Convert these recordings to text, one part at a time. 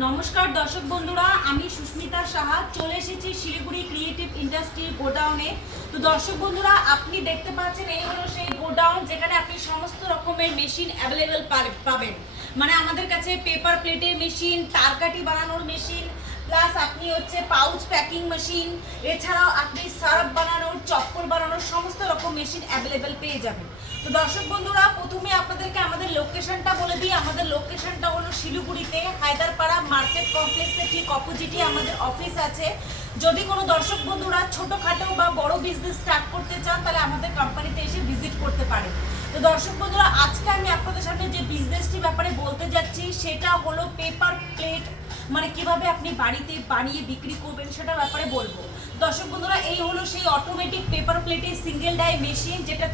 নমস্কার দর্শক বন্ধুরা, আমি সুস্মিতা সাহা। চলে এসেছি শিলিগুড়ি ক্রিয়েটিভ ইন্ডাস্ট্রি গোডাউনে তো দর্শক বন্ধুরা, আপনি দেখতে পাচ্ছেন এই হলো সেই গোডাউন যেখানে আপনি সমস্ত রকমের মেশিন অ্যাভেলেবেল পাবেন। মানে আমাদের কাছে পেপার প্লেটের মেশিন তারকাটি বানানোর মেশিন প্লাস আপনি হচ্ছে পাউচ প্যাকিং মেশিন এছাড়াও আপনি সার্ফ বানানোর, চপ্পল বানানোর সমস্ত রকম মেশিন অ্যাভেলেবেল পেয়ে যাবেন। তো দর্শক বন্ধুরা, প্রথমে আপনাদেরকে আমাদের লোকেশনটা বলে দিই। আমাদের লোকেশনটা হলো শিলিগুড়িতে, হায়দারপাড়া মার্কেট কমপ্লেক্সের ঠিক অপোজিটে আমাদের অফিস আছে। যদি কোনো দর্শক বন্ধুরা ছোটোখাটো বা বড় বিজনেস স্টার্ট করতে চান, তাহলে আমাদের কোম্পানিতে এসে ভিজিট করতে পারেন। তো দর্শক বন্ধুরা, আজকে আমি আপনাদের সামনে যে বিজনেসটি ব্যাপারে বলতে যাচ্ছি, সেটা হলো পেপার প্লেট মানে কীভাবে আপনি বাড়িতে বানিয়ে বিক্রি করবেন সেটা ব্যাপারে বলব। দর্শক বন্ধুরা, এই হলো সেই অটোমেটিক পেপার প্লেটের সিঙ্গেল ডাই মেশিন রোল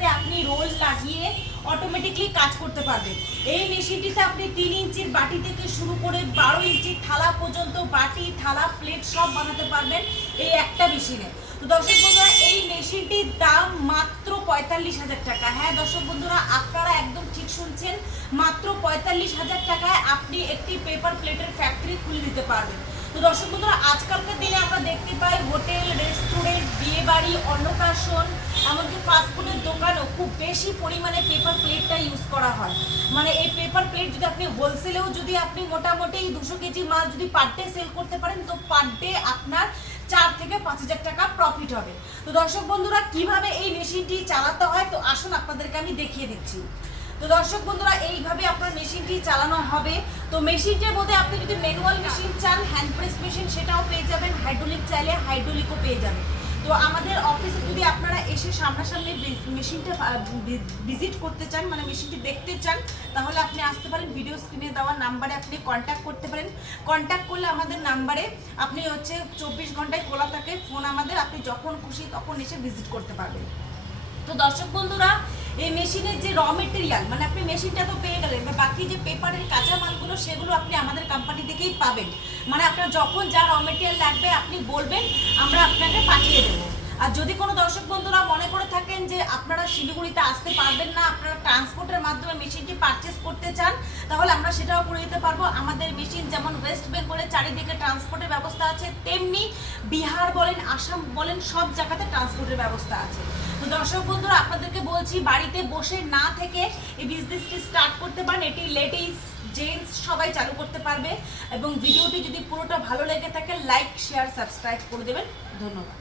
লাগিয়ে অটোমেটিকলি কাজ করতে পারবেন এই মেশিনটিতে আপনি তিন ইঞ্চির বাটি থেকে শুরু করে বারো ইঞ্চির থালা পর্যন্ত বাটি, থালা প্লেট সব বানাতে পারবেন এই একটা মেশিনে। তো দর্শক বন্ধুরা, এই মেশিনটির দাম মাত্র পঁয়তাল্লিশ হাজার টাকা। হ্যাঁ দর্শক বন্ধুরা, আপনারা একদম ঠিক শুনছেন। মাত্র পঁয়তাল্লিশ হাজার টাকায় আপনি একটি পেপার প্লেটের ফ্যাক্টরি খুলে দিতে পারবেন। তো দর্শক বন্ধুরা, আজকালকার দিনে আমরা দেখতে পাই হোটেল রেস্টুরেন্ট বাড়ি, অন্নপ্রাশন, এমনকি ফাস্টফুডের দোকানেও খুব বেশি পরিমাণে পেপার প্লেটটা ইউজ করা হয়। মানে এই পেপার প্লেট যদি আপনি হোলসেলেও যদি আপনি মোটামুটি দুশো কেজি মাল যদি পার ডে সেল করতে পারেন, তো পার ডে আপনার চার থেকে পাঁচ হাজার টাকা প্রফিট হবে। তো দর্শক বন্ধুরা, কীভাবে এই মেশিনটি চালাতে হয়? তো আসুন আপনাদেরকে আমি দেখিয়ে দিচ্ছি। তো দর্শক বন্ধুরা, এইভাবে আপনার মেশিনটি চালানো হবে। তো মেশিনটির মধ্যে আপনি যদি ম্যানুয়াল মেশিন চান হ্যান্ড প্রেস মেশিন সেটাও পেয়ে যাবেন। হাইড্রোলিক চাইলে হাইড্রোলিকও পেয়ে যাবেন। তো আমাদের অফিসে যদি আপনারা এসে সামনাসামনি মেশিনটা ভিজিট করতে চান মানে মেশিনটি দেখতে চান, তাহলে আপনি আসতে পারেন ভিডিও স্ক্রিনে দেওয়া নাম্বারে আপনি কন্ট্যাক্ট করতে পারেন। কন্ট্যাক্ট করলে আমাদের নাম্বারে আপনি হচ্ছে চব্বিশ ঘন্টায় খোলা থাকে ফোন আমাদের, আপনি যখন খুশি তখন এসে ভিজিট করতে পারবেন। তো দর্শক বন্ধুরা, এই মেশিনের যে র মেটেরিয়াল মানে আপনি মেশিনটা তো পেয়ে গেলেন, বা বাকি যে পেপারের কাঁচা মালগুলো, সেগুলো আপনি আমাদের কোম্পানি থেকেই পাবেন। মানে আপনার যখন যা র মেটেরিয়াল লাগবে, আপনি বলবেন, আমরা আপনাকে পাঠিয়ে দেবো। আর যদি কোনো দর্শক বন্ধুরা মনে করে থাকেন যে আপনারা শিলিগুড়িতে আসতে পারবেন না, আপনারা ট্রান্সপোর্টের মাধ্যমে মেশিনটি পারচেস করতে চান, তাহলে আমরা সেটাও করে দিতে পারব। আমাদের মেশিন যেমন ওয়েস্ট বেঙ্গলে চারিদিকে ট্রান্সপোর্টের ব্যবস্থা আছে, তেমনি বিহার বলেন, আসাম বলেন, সব জায়গাতে ট্রান্সপোর্টের ব্যবস্থা আছে। তো দর্শক বন্ধুরা, আপনাদেরকে বলছি, বাড়িতে বসে না থেকে এই বিজনেসটি স্টার্ট করতে পারেন। এটি লেডিস জেন্টস সবাই চালু করতে পারবে এবং ভিডিওটি যদি পুরোটা ভালো লেগে থাকে লাইক শেয়ার সাবস্ক্রাইব করে দেবেন। ধন্যবাদ।